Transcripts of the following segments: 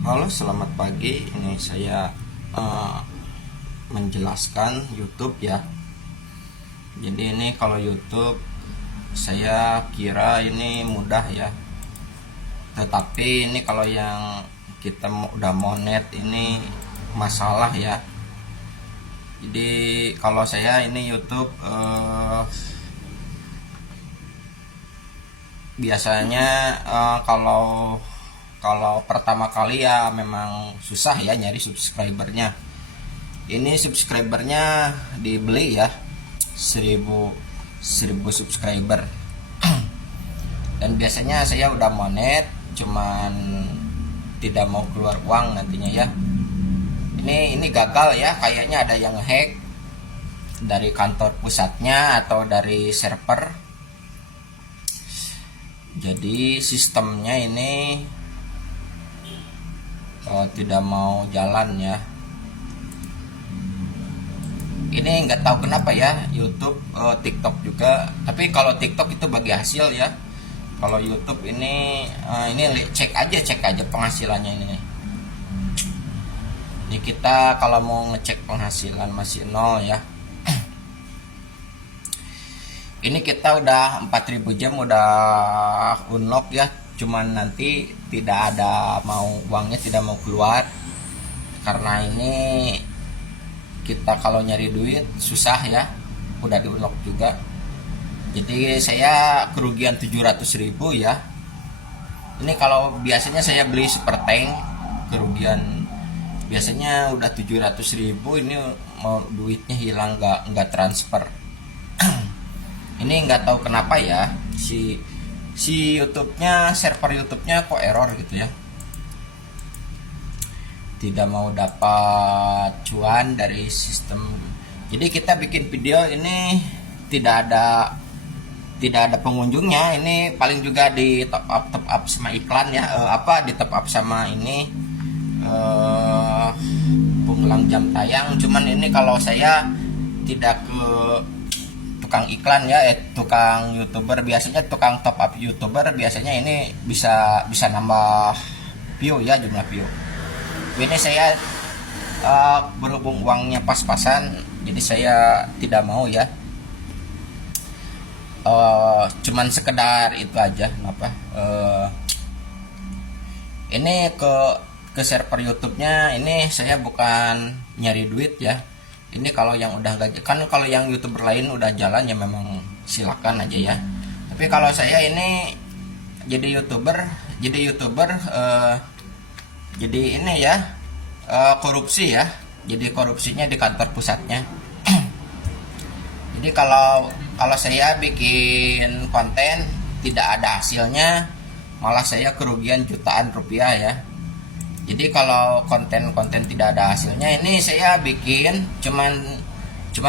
Halo, selamat pagi. Ini saya eh, menjelaskan YouTube ya. Jadi ini kalau YouTube saya kira ini mudah ya. Tetapi ini kalau yang kita udah monet ini masalah ya. Jadi kalau saya ini YouTube biasanya kalau kalau pertama kali ya memang susah ya nyari subscribernya. Ini subscribernya dibeli ya, 1000 subscriber. Dan biasanya saya udah monet, cuman tidak mau keluar uang nantinya ya. Ini gagal ya, kayaknya ada yang hack dari kantor pusatnya atau dari server. Jadi sistemnya ini tidak mau jalan ya. Ini nggak tahu kenapa ya YouTube, TikTok juga. Tapi kalau TikTok itu bagi hasil ya. Kalau YouTube ini cek aja penghasilannya ini. Ini kita kalau mau ngecek penghasilan masih nol ya. Ini kita udah 4000 jam udah unlock ya. Cuman nanti tidak ada uangnya tidak mau keluar. Karena ini kita kalau nyari duit susah ya. Udah di unlock juga. Jadi saya kerugian 700.000 ya. Ini kalau biasanya saya beli super tank kerugian biasanya udah 700.000, ini mau duitnya hilang nggak transfer. Ini nggak tahu kenapa ya si YouTube-nya, server YouTube-nya kok error gitu ya. Tidak mau dapat cuan dari sistem. Jadi kita bikin video ini tidak ada pengunjungnya. Ini paling juga di top up sama iklan ya. Di top up sama ini pengulang jam tayang. Cuman ini kalau saya tidak ke tukang iklan ya, tukang YouTuber, biasanya tukang top up YouTuber biasanya ini bisa nambah view ya, jumlah view. Ini saya berhubung uangnya pas-pasan, jadi saya tidak mau ya. Cuman sekedar itu aja. Kenapa ini ke server YouTube-nya ini saya bukan nyari duit ya. Ini kalau yang udah gak, kan kalau yang YouTuber lain udah jalan ya memang silakan aja ya. Tapi kalau saya ini jadi YouTuber jadi ini ya, korupsi ya. Jadi korupsinya di kantor pusatnya. Jadi kalau saya bikin konten tidak ada hasilnya, malah saya kerugian jutaan rupiah ya. Jadi kalau konten tidak ada hasilnya, ini saya cuman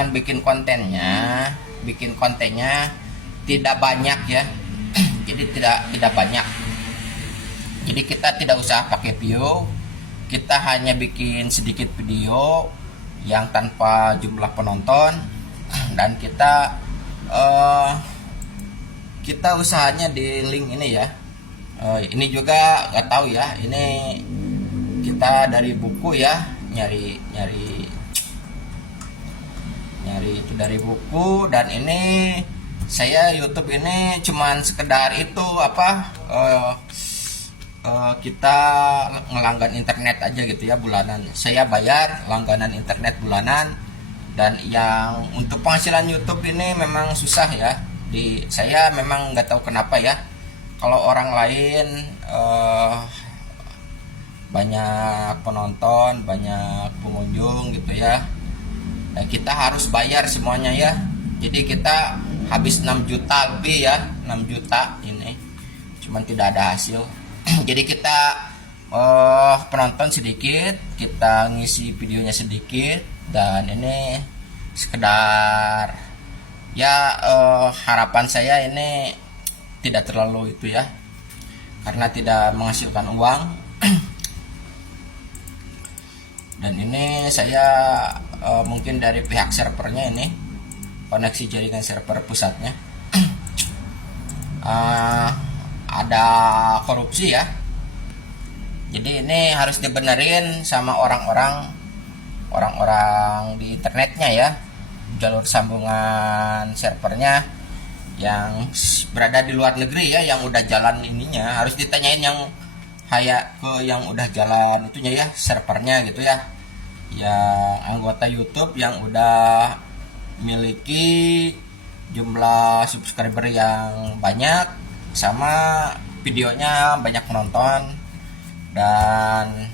bikin kontennya tidak banyak ya. Jadi tidak banyak. Jadi kita tidak usah pakai view, kita hanya bikin sedikit video yang tanpa jumlah penonton, dan kita usahanya di link ini ya. Ini juga nggak tahu ya, ini kita dari buku ya, nyari itu dari buku. Dan ini saya YouTube ini cuman sekedar itu kita ngelanggan internet aja gitu ya, bulanan. Saya bayar langganan internet bulanan. Dan yang untuk penghasilan YouTube ini memang susah ya. Saya memang nggak tahu kenapa ya. Kalau orang lain banyak penonton, banyak pengunjung gitu ya. Nah, kita harus bayar semuanya ya. Jadi kita habis 6 juta lebih ya, 6 juta ini. Cuman tidak ada hasil. Jadi kita penonton sedikit, kita ngisi videonya sedikit, dan ini sekedar ya, harapan saya ini tidak terlalu itu ya, karena tidak menghasilkan uang. Dan ini saya mungkin dari pihak servernya ini, koneksi jaringan server pusatnya ada korupsi ya. Jadi ini harus dibenerin sama orang-orang di internetnya ya, jalur sambungan servernya yang berada di luar negeri ya, yang udah jalan ininya harus ditanyain yang kayak ke yang udah jalan itunya ya, servernya gitu ya, yang anggota YouTube yang udah miliki jumlah subscriber yang banyak sama videonya banyak penonton dan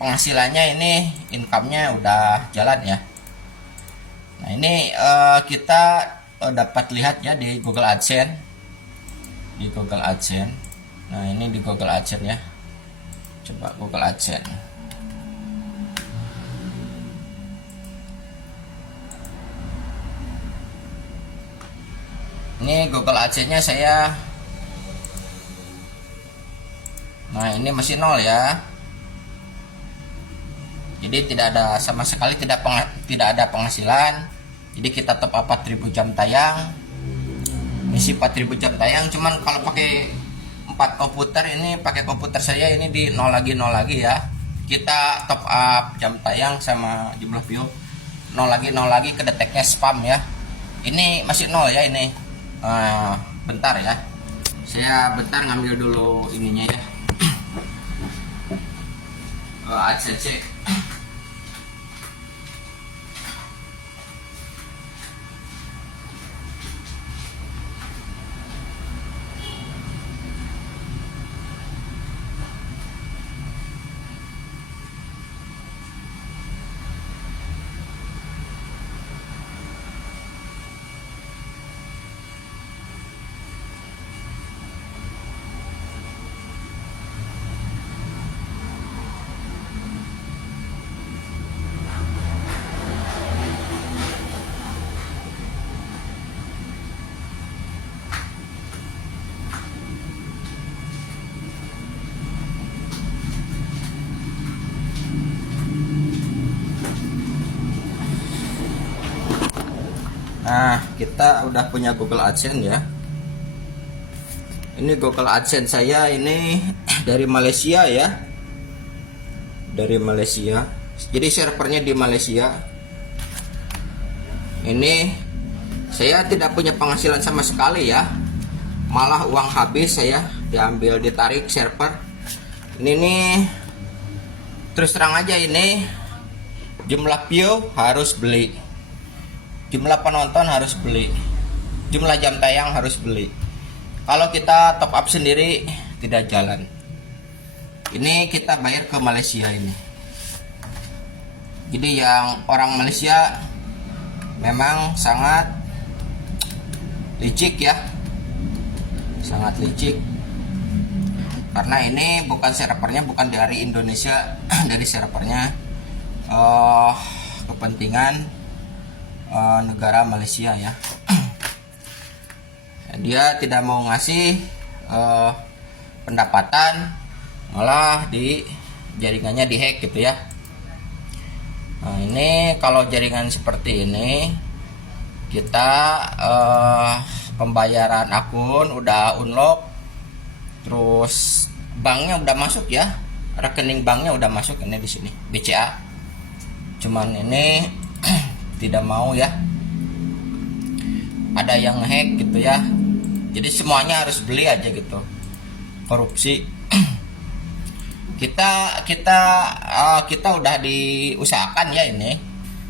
penghasilannya ini, income-nya udah jalan ya. Nah ini kita dapat lihat ya di Google AdSense, Nah ini di Google AdSense ya, coba Google AdSense. Ini Google AdSense-nya saya. Nah ini masih nol ya. Jadi tidak ada sama sekali, tidak ada penghasilan. Jadi kita top up 4.000 jam tayang, misi 4.000 jam tayang. Cuman kalau pakai 4 komputer, ini pakai komputer saya ini di nol lagi ya. Kita top up jam tayang sama jumlah view nol lagi, kedeteknya spam ya. Ini masih nol ya ini. Bentar ya, saya bentar ngambil dulu ininya ya, AdSense. Nah, kita udah punya Google AdSense ya. Ini Google AdSense saya ini dari Malaysia ya. Dari Malaysia. Jadi servernya di Malaysia. Ini saya tidak punya penghasilan sama sekali ya. Malah uang habis saya diambil, ditarik server. Ini nih terus terang aja, ini jumlah view harus beli. Jumlah penonton harus beli, jumlah jam tayang harus beli. Kalau kita top up sendiri tidak jalan. Ini kita bayar ke Malaysia ini. Jadi yang orang Malaysia memang sangat licik ya, sangat licik. Karena ini bukan servernya, bukan dari Indonesia, dari servernya kepentingan negara Malaysia ya. Dia tidak mau ngasih pendapatan, malah di jaringannya dihack gitu ya. Nah ini kalau jaringan seperti ini, kita pembayaran akun udah unlock, terus banknya udah masuk ya, rekening banknya udah masuk ini di sini BCA. Cuman ini tidak mau ya, ada yang hack gitu ya. Jadi semuanya harus beli aja gitu, korupsi. kita udah diusahakan ya ini.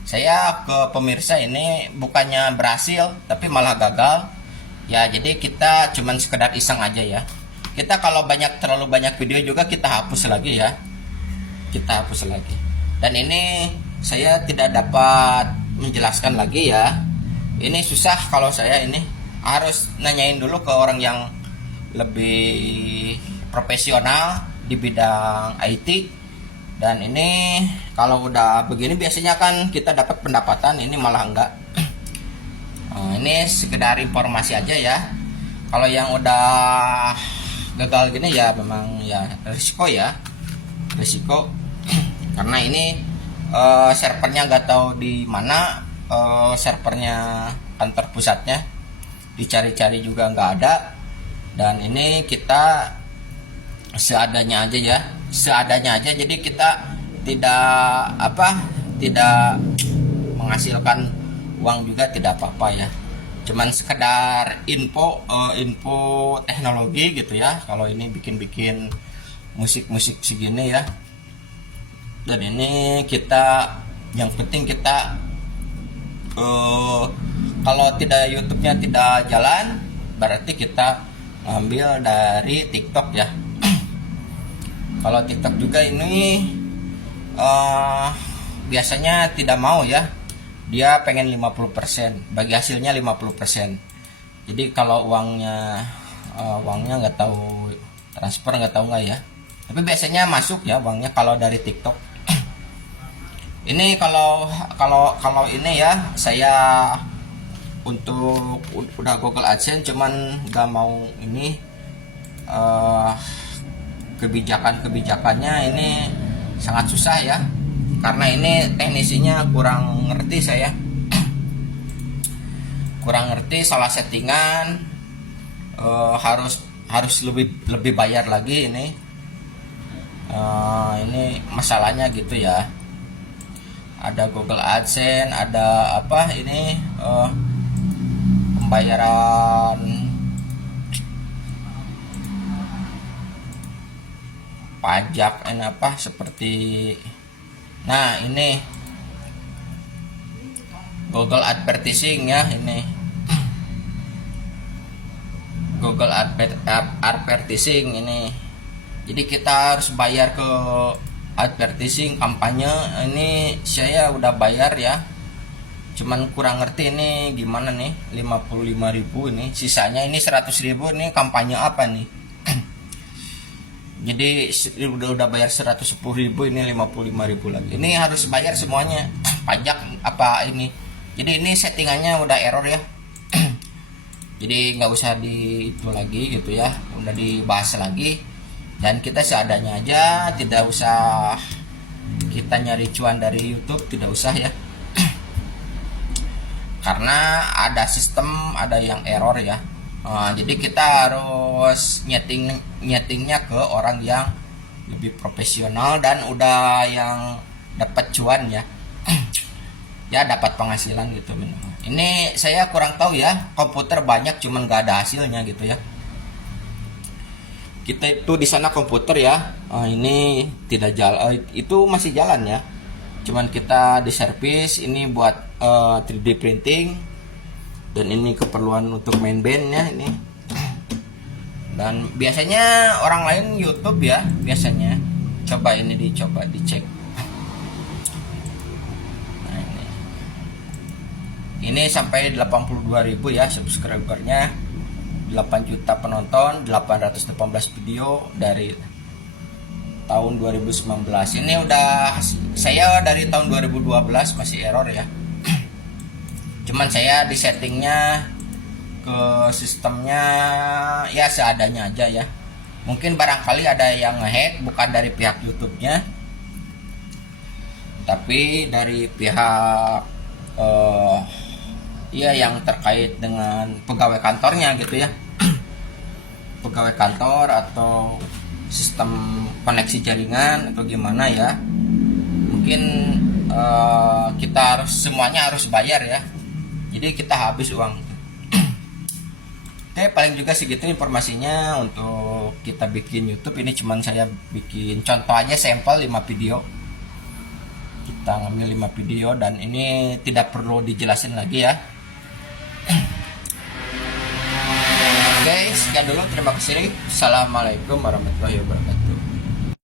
Saya ke pemirsa ini bukannya berhasil tapi malah gagal ya. Jadi kita cuman sekedar iseng aja ya. Kita kalau terlalu banyak video juga kita hapus lagi ya, kita hapus lagi. Dan ini saya tidak dapat menjelaskan lagi ya. Ini susah kalau saya ini harus nanyain dulu ke orang yang lebih profesional di bidang IT. Dan ini kalau udah begini biasanya kan kita dapat pendapatan, ini malah enggak. Nah, ini sekedar informasi aja ya. Kalau yang udah gagal gini ya memang ya risiko ya, risiko. Karena ini servernya nggak tahu di mana, servernya kantor pusatnya dicari-cari juga nggak ada. Dan ini kita seadanya aja ya, seadanya aja, jadi kita tidak tidak menghasilkan uang juga, tidak apa-apa ya, cuman sekedar info teknologi gitu ya. Kalau ini bikin musik segini ya, dan ini kita yang penting kita kalau tidak YouTube-nya tidak jalan, berarti kita ngambil dari TikTok ya. Kalau TikTok juga ini biasanya tidak mau ya, dia pengen 50%, bagi hasilnya 50%. Jadi kalau uangnya nggak tahu transfer, nggak tahu nggak ya, tapi biasanya masuk ya uangnya kalau dari TikTok. Ini kalau ini ya, saya untuk udah Google AdSense, cuman nggak mau ini kebijakannya ini sangat susah ya, karena ini teknisinya kurang ngerti saya. Kurang ngerti, salah settingan, harus lebih bayar lagi ini. Ini masalahnya gitu ya. Ada Google AdSense, ada apa ini pembayaran pajak ini apa seperti, nah ini Google Advertising ya, ini Google Advertising ini. Jadi kita harus bayar ke advertising kampanye. Ini saya udah bayar ya, cuman kurang ngerti ini gimana nih. 55.000 ini, sisanya ini 100.000 ini kampanye apa nih. Jadi udah bayar 110.000, ini 55.000 lagi. Ini harus bayar semuanya pajak apa ini. Jadi ini settingannya udah error ya. Jadi nggak usah itu lagi gitu ya, udah dibahas lagi. Dan kita seadanya aja, tidak usah kita nyari cuan dari YouTube, tidak usah ya. Karena ada sistem, ada yang error ya. Jadi kita harus nyetingnya ke orang yang lebih profesional dan udah yang dapat cuan ya. Ya dapat penghasilan gitu. Ini saya kurang tahu ya, komputer banyak cuman nggak ada hasilnya gitu ya. Kita itu di sana komputer ya, ini tidak jalan, itu masih jalan ya, cuman kita di servis ini buat 3D printing, dan ini keperluan untuk main band ya ini. Dan biasanya orang lain YouTube ya, biasanya coba ini dicoba dicek. Nah, ini sampai 82.000 ya subscribernya, 8 juta penonton, 818 video dari tahun 2019. Ini udah saya dari tahun 2012 masih error ya. Cuman saya di settingnya ke sistemnya ya seadanya aja ya. Mungkin barangkali ada yang ngehack, bukan dari pihak YouTube-nya, tapi dari pihak ya yang terkait dengan pegawai kantornya gitu ya. Pegawai kantor atau sistem koneksi jaringan atau gimana ya. Mungkin kita semuanya harus bayar ya, jadi kita habis uang. Oke, paling juga segitu informasinya untuk kita bikin YouTube. Ini cuman saya bikin contoh aja, sampel 5 video. Kita ngambil 5 video dan ini tidak perlu dijelasin lagi ya. Oke, sekian dulu, terima kasih. Assalamualaikum warahmatullahi wabarakatuh.